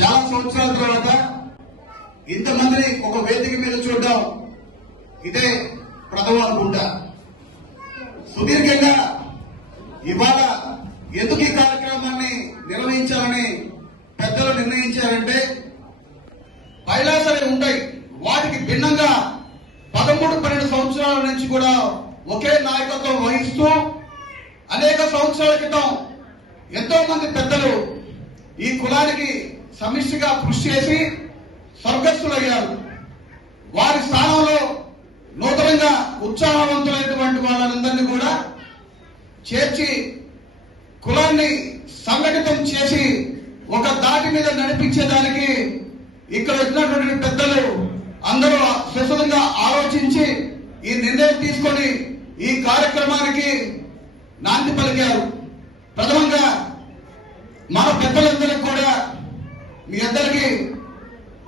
చాలా సంవత్సరాల తర్వాత ఇంతమందిని ఒక వేదిక మీద చూడడం ఇదే ప్రథమ అనుకుంటా. సుదీర్ఘంగా ఇవాళ ఎందుకు ఈ కార్యక్రమాన్ని నిర్వహించాలని పెద్దలు నిర్ణయించారంటే కైలాసాలు ఉంటాయి. వాటికి భిన్నంగా పదమూడు పన్నెండు సంవత్సరాల నుంచి కూడా ఒకే నాయకత్వం వహిస్తూ అనేక సంవత్సరాల క్రితం ఎంతో మంది పెద్దలు ఈ కులానికి సమిష్టిగా కృషి చేసి స్వర్గస్థులయ్యారు. వారి స్థానంలో నూతనంగా ఉత్సాహవంతులైనటువంటి వాళ్ళందరినీ కూడా చేర్చి కులాన్ని సంఘటితం చేసి ఒక దాటి మీద నడిపించేదానికి ఇక్కడ వచ్చినటువంటి పెద్దలు అందరూ స్వతంగా ఆలోచించి ఈ నిర్ణయం తీసుకొని ఈ కార్యక్రమానికి నాంది పలికారు. ప్రథమంగా మన పెద్దలందరికీ కూడా మీ అందరికీ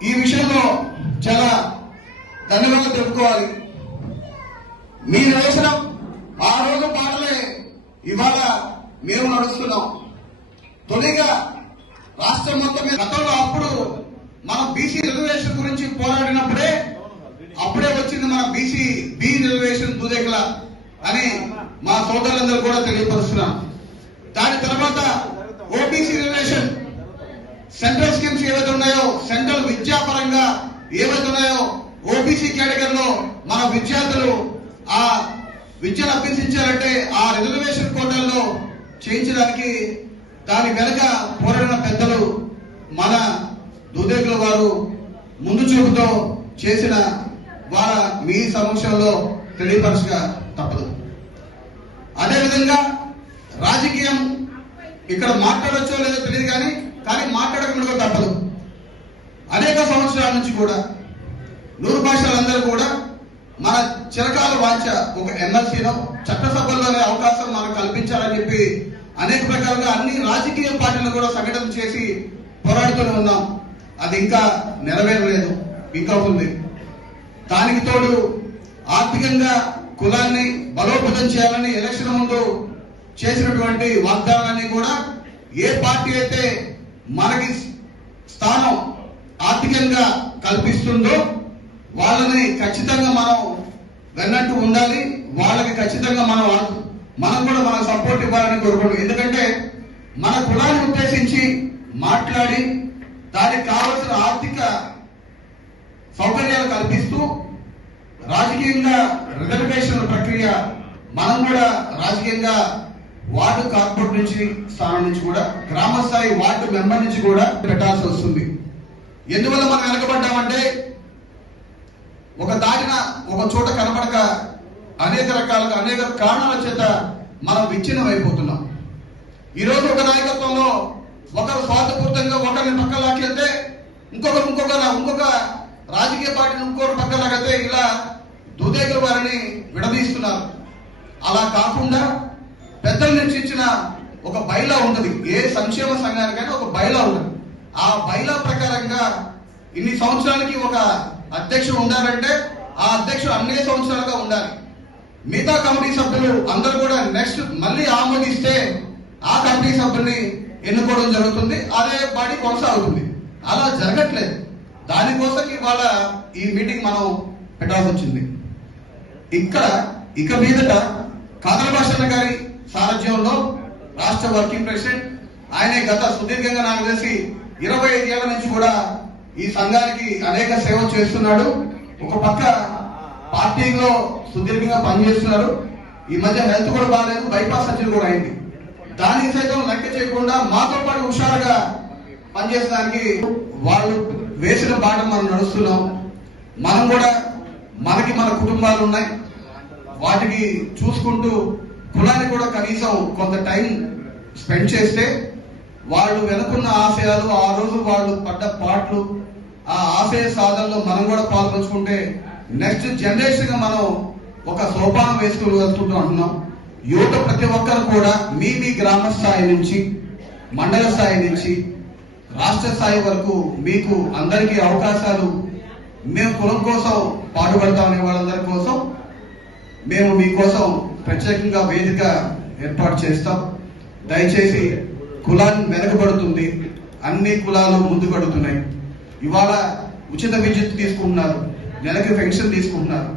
ఈ విషయంలో చాలా ధన్యవాదాలు తెలుపుకోవాలి. మీరు వేసిన ఆ రోజు పాటలే ఇవాళ మేము నడుస్తున్నాం. తొలిగా రాష్ట్రం మొత్తం మీద గతంలో అప్పుడు మన బీసీ రిజర్వేషన్ గురించి పోరాడినప్పుడే అప్పుడే వచ్చింది మన బీసీ బి రిజర్వేషన్ దుదేకల అని మా సోదరులందరూ కూడా తెలియపరుస్తున్నాం దాని తర్వాత ఓబీసీ రిజర్వేషన్ సెంట్రల్ స్కీమ్స్ ఏవైతే ఉన్నాయో సెంట్రల్ విద్యాపరంగా ఏవైతే ఉన్నాయో ఓబీసీ కేటగిరీలో మన విద్యార్థులు ఆ విద్యను అభ్యసించారంటే ఆ రిజర్వేషన్ కోటాల్లో చేయించడానికి దాని వెనక పోరాడిన పెద్దలు మన దుదేగుల వారు ముందు చూపుతో చేసిన వార మీ సమక్షంలో తెలియపరచక తప్పదు. అదేవిధంగా రాజకీయం ఇక్కడ మాట్లాడచ్చో లేదో తెలియదు కానీ కానీ మాట్లాడకుండా తప్పదు. అనేక సంవత్సరాల నుంచి కూడా నూరు భాషలందరూ కూడా మన చిరకాల వాంఛ ఒక ఎమ్మెల్సీలో చట్టసభల్లోనే అవకాశం మనకు కల్పించాలని చెప్పి అనేక ప్రకారంగా అన్ని రాజకీయ పార్టీలు కూడా సంఘటన చేసి పోరాడుతూనే ఉన్నాం. అది ఇంకా నెరవేరలేదు ఇంకా ఉంది. దానికి తోడు ఆర్థికంగా కులాన్ని బలోపేతం చేయాలని ఎలక్షన్ ముందు చేసినటువంటి వాగ్దానాన్ని కూడా ఏ పార్టీ అయితే మనకి స్థానం ఆర్థికంగా కల్పిస్తుందో వాళ్ళని ఖచ్చితంగా మనం వెన్నట్టు ఉండాలి. వాళ్ళకి ఖచ్చితంగా మనం మనం కూడా మనకు సపోర్ట్ ఇవ్వాలని కోరుకుంటాం ఎందుకంటే మన కులాన్ని ఉద్దేశించి మాట్లాడి దానికి కావలసిన ఆర్థిక సౌకర్యాలు కల్పిస్తూ రాజకీయంగా రిజర్వేషన్ ప్రక్రియ మనం కూడా రాజకీయంగా వార్డు కార్పొరేట్ నుంచి స్థానం నుంచి కూడా గ్రామ స్థాయి వార్డు మెంబర్ నుంచి కూడా పెట్టాల్సి వస్తుంది. ఎందువల్ల మనం వెనకబడ్డామంటే ఒక దాటిన ఒక చోట కనపడక అనేక రకాలుగా అనేక కారణాల చేత మనం విచ్ఛిన్నం అయిపోతున్నాం. ఈరోజు ఒక నాయకత్వంలో ఒకరు స్వార్థపూర్తంగా ఒకరిని పక్కన లాక్కెళ్తే ఇంకొకరు ఇంకొక ఇంకొక రాజకీయ పార్టీని ఇంకొకరు పక్క లాగితే ఇలా దుదేకుల వారిని విడదీస్తున్నారు. అలా కాకుండా పెద్దలు నిర్చించిన ఒక బైలా ఉంటుంది. ఏ సంక్షేమ సంఘానికైనా ఒక బైలా ఉంటుంది. ఆ బైలా ప్రకారంగా ఇన్ని సంవత్సరాలకి ఒక అధ్యక్షుడు ఉండాలంటే ఆ అధ్యక్షుడు అన్ని సంవత్సరాలుగా ఉండాలి. మిగతా కమిటీ సభ్యులు అందరూ కూడా నెక్స్ట్ మళ్ళీ ఆమోదిస్తే ఆ కమిటీ సభ్యుల్ని ఎన్నుకోవడం జరుగుతుంది. అదే బాడీ కొనసాగుతుంది. అలా జరగట్లేదు. దానికోసం ఇవాళ ఈ మీటింగ్ మనం పెట్టాల్సి వచ్చింది. ఇక్కడ ఇక మీదట కాదల భాషన్న గారి సారథ్యంలో రాష్ట్ర వర్కింగ్ ప్రెసిడెంట్ ఆయనే గత సుదీర్ఘంగా నాకు తెలిసి ఇరవై ఐదు నుంచి కూడా ఈ సంఘానికి అనేక సేవలు చేస్తున్నాడు. ఒక పక్క పార్టీలో సుదీర్ఘంగా పనిచేస్తున్నారు ఈ మధ్య హెల్త్ కూడా బాగాలేదు బైపాస్ సర్జరీ కూడా అయింది. దానికి సైతం లెక్క చేయకుండా మాతో పాటు హుషారుగా పనిచేసడానికి వాళ్ళు వేసిన బాట మనం నడుస్తున్నాం. మనం కూడా మనకి మన కుటుంబాలు ఉన్నాయి. వాటికి చూసుకుంటూ కులానికి కూడా కనీసం కొంత టైం స్పెండ్ చేస్తే వాళ్ళు వెనుకున్న ఆశయాలు ఆ రోజు వాళ్ళు పడ్డ పాటలు ఆ ఆశయ సాధనలో మనం కూడా పాల్పంచుకుంటే నెక్స్ట్ జనరేషన్గా మనం ఒక సోపానం వేసుకుని వెళ్తుంటూ అంటున్నాం. యువత ప్రతి ఒక్కరు కూడా మీ మీ గ్రామ స్థాయి నుంచి మండల స్థాయి నుంచి రాష్ట్ర స్థాయి వరకు మీకు అందరికీ అవకాశాలు మేము కులం కోసం పాటుపడతామనే వాళ్ళందరి కోసం మేము మీకోసం ప్రత్యేకంగా వేదిక ఏర్పాటు చేస్తాం. దయచేసి కులాన్ని వెనకబడుతుంది. అన్ని కులాలు ముందు పడుతున్నాయి ఇవాళ ఉచిత విద్యుత్ తీసుకుంటున్నారు. నెలకి పెన్షన్ తీసుకుంటున్నారు.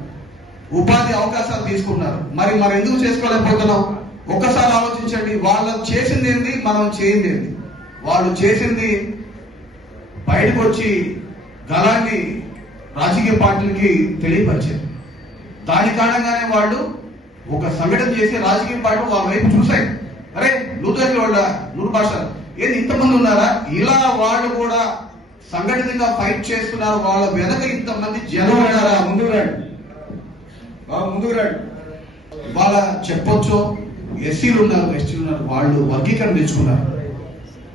ఉపాధి అవకాశాలు తీసుకుంటున్నారు. మరి మనం ఎందుకు చేసుకోలేకపోతున్నాం? ఒక్కసారి ఆలోచించండి. వాళ్ళు చేసింది ఏంది? మనం చేయింది ఏంది? వాళ్ళు చేసింది బయటకు వచ్చి గలాన్ని రాజకీయ పార్టీలకి తెలియపరిచారు దాని కారణంగానే వాళ్ళు ఒక సంఘటన చేసి రాజకీయ పార్టీ వాళ్ళ వైపు చూశాయి. అరే నూతన వాళ్ళ నూరు భాషలు. ఏంది ఇంతమంది ఉన్నారా? ఇలా వాళ్ళు కూడా సంఘటితంగా ఫైట్ చేస్తున్నారు. వాళ్ళ వెనక ఇంతమంది జనం ఉన్నారా? ముందుకు రండి. ముందుకు రండి. వాళ్ళ చెప్పొచ్చు ఎస్సీలు ఉన్నారు ఎస్టీలు ఉన్నారు. వాళ్ళు వర్గీకరణ తెచ్చుకున్నారు.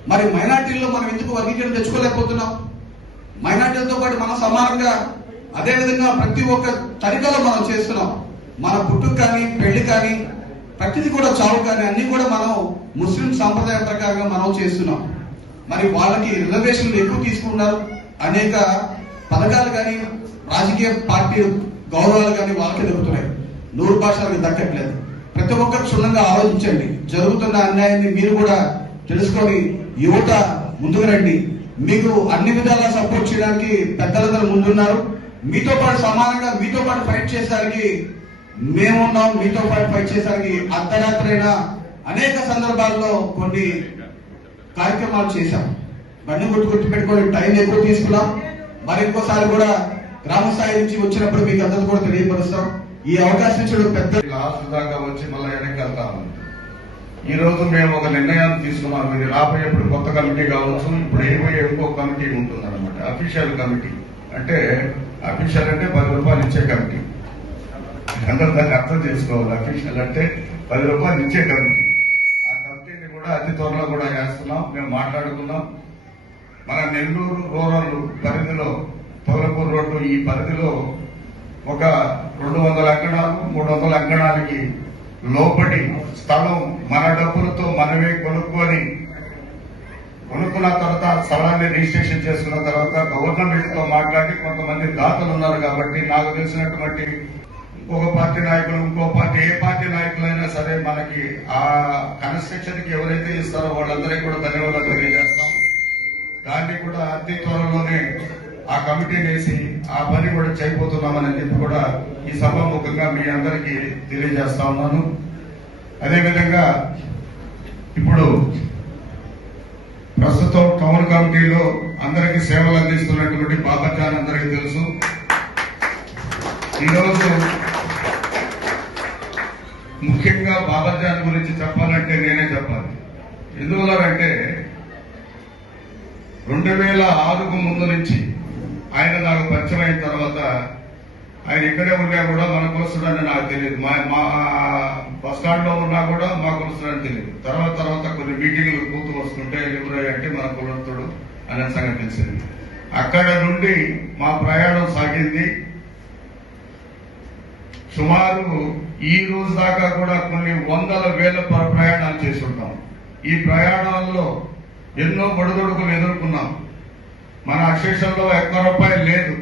మరి మైనార్టీల్లో మనం ఎందుకు వర్గీకరణ తెచ్చుకోలేకపోతున్నాం? మైనార్టీలతో పాటు మనం సమానంగా అదే విధంగా ప్రతి ఒక్క తరికలో మనం చేస్తున్నాం. మన పుట్టుక కానీ పెళ్ళి కానీ ప్రతిదీ కూడా చావు కానీ అన్ని కూడా మనం ముస్లిం సాంప్రదాయ ప్రకారంగా మనం చేస్తున్నాం. మరి వాళ్ళకి రిజర్వేషన్లు ఎక్కువ తీసుకున్నారు అనేక పథకాలు కానీ రాజకీయ పార్టీ గౌరవాలు కానీ వాళ్ళకి దొరుకుతున్నాయి. నూరు భాషలకు దక్కట్లేదు. ప్రతి ఒక్కరు క్షుణ్ణంగా ఆలోచించండి. జరుగుతున్న అన్యాయాన్ని మీరు కూడా తెలుసుకొని యువత ముందుకు రండి. మీకు అన్ని విధాలా సపోర్ట్ చేయడానికి పెద్దలందరూ ముందున్నారు. మీతో పాటు సమానంగా మీతో పాటు ఫైట్ చేసేసరికి మేమున్నాం మీతో పాటు పనిచేసరికి అర్ధరాత్రైనా అనేక సందర్భాల్లో కొన్ని కార్యక్రమాలు చేశాం. బండి గుర్తు గుర్తు పెట్టుకొని టైం ఎక్కువ తీసుకున్నాం. మరింకోసారి కూడా గ్రామ స్థాయి నుంచి వచ్చినప్పుడు మీకు అందరూ కూడా తెలియపరుస్తాం. ఈ అవకాశం ఇచ్చడం పెద్ద లాస్ట్ దాకా వచ్చి మళ్ళీ వెనక్కి ఈ రోజు మేము ఒక నిర్ణయాన్ని తీసుకున్నాం. ఇది రాబోయేప్పుడు కొత్త కమిటీ కావచ్చు ఇప్పుడు ఏబోయే ఇంకో కమిటీ ఉంటుంది అనమాట అఫీషియల్ కమిటీ. అంటే అఫీషియల్ అంటే పది రూపాయలు ఇచ్చే కమిటీ. అందరు దాన్ని అర్థం చేసుకోవాలి. అఫీషియల్ అంటే పది రూపాయలు ఇచ్చే కమిటీ ఆ కమిటీని కూడా అతి త్వరలో కూడా వేస్తున్నాం. మేము మాట్లాడుకున్నాం. మన నెల్లూరు రూరల్ పరిధిలో పౌలపూర్ రోడ్డు ఈ పరిధిలో ఒక రెండు వందల అంకణాలు మూడు వందల అంకణాలకి లోపడి స్థలం మన డబ్బులతో మనమే కొనుక్కొని కొనుక్కున్న తర్వాత స్థలాన్ని రిజిస్ట్రేషన్ చేసుకున్న తర్వాత గవర్నమెంట్తో మాట్లాడి కొంతమంది దాతలు ఉన్నారు కాబట్టి నాకు తెలిసినటువంటి ఒక పార్టీ నాయకులు ఇంకో పార్టీ ఏ పార్టీ నాయకులైనా సరే మనకి ఆ కన్స్ట్రక్షన్కి ఎవరైతే ఇస్తారో వాళ్ళందరికీ కూడా ధన్యవాదాలు తెలియజేస్తాం. దాన్ని కూడా అతి త్వరలోనే ఆ కమిటీని వేసి ఆ పని కూడా చేయబోతున్నామని చెప్పి కూడా ఈ సభాముఖంగా మీ అందరికీ తెలియజేస్తా ఉన్నాను. అదేవిధంగా ఇప్పుడు ప్రస్తుతం టౌన్ కమిటీలో అందరికీ సేవలు అందిస్తున్నటువంటి బాబా అందరికీ తెలుసు. ఈరోజు ముఖ్యంగా బాబాజాన్ గురించి చెప్పాలంటే నేనే చెప్పాలి. ఎందువల్లంటే రెండు వేల ఆరుకు ముందు నుంచి ఆయన నాకు పరిచయం అయిన తర్వాత ఆయన ఇక్కడే ఉన్నా కూడా మన కులస్తుడని నాకు తెలియదు. మా మా బస్ స్టాండ్లో ఉన్నా కూడా మా కులస్తుడని తెలియదు. తర్వాత తర్వాత కొన్ని మీటింగ్లు కూతూ వస్తుంటే ఎవరు అంటే మన కులంతుడు అనే సంగతి తెలిసింది. అక్కడ నుండి మా ప్రయాణం సాగింది. సుమారు ఈ రోజు దాకా కూడా కొన్ని వందల వేల ప్రయాణాలు చేసి ఉంటాం ఈ ప్రయాణాల్లో ఎన్నో బడుదొడుకులు ఎదుర్కొన్నాం. మన అక్షేషంలో ఎక్కువ రూపాయలు లేదు.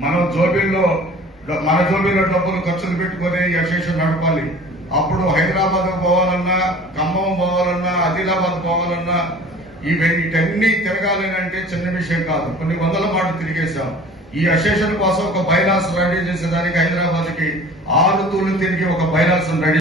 మనం జోబీల్లో మన జోబీలో డబ్బులు ఖర్చులు పెట్టుకొని ఈ అక్షేషం నడపాలి. అప్పుడు హైదరాబాద్ పోవాలన్నా ఖమ్మం పోవాలన్నా ఆదిలాబాద్ పోవాలన్నా ఇవన్నీ తిరగాలని అంటే చిన్న విషయం కాదు. కొన్ని వందల మాటలు తిరిగేశాం. ఈ అసోసియేషన్ కోసం ఒక బైలాస్ రెడీ చేసేదానికి హైదరాబాద్కి ఆరు తూర్లు తిరిగి ఒక బైలాస్ రెడీ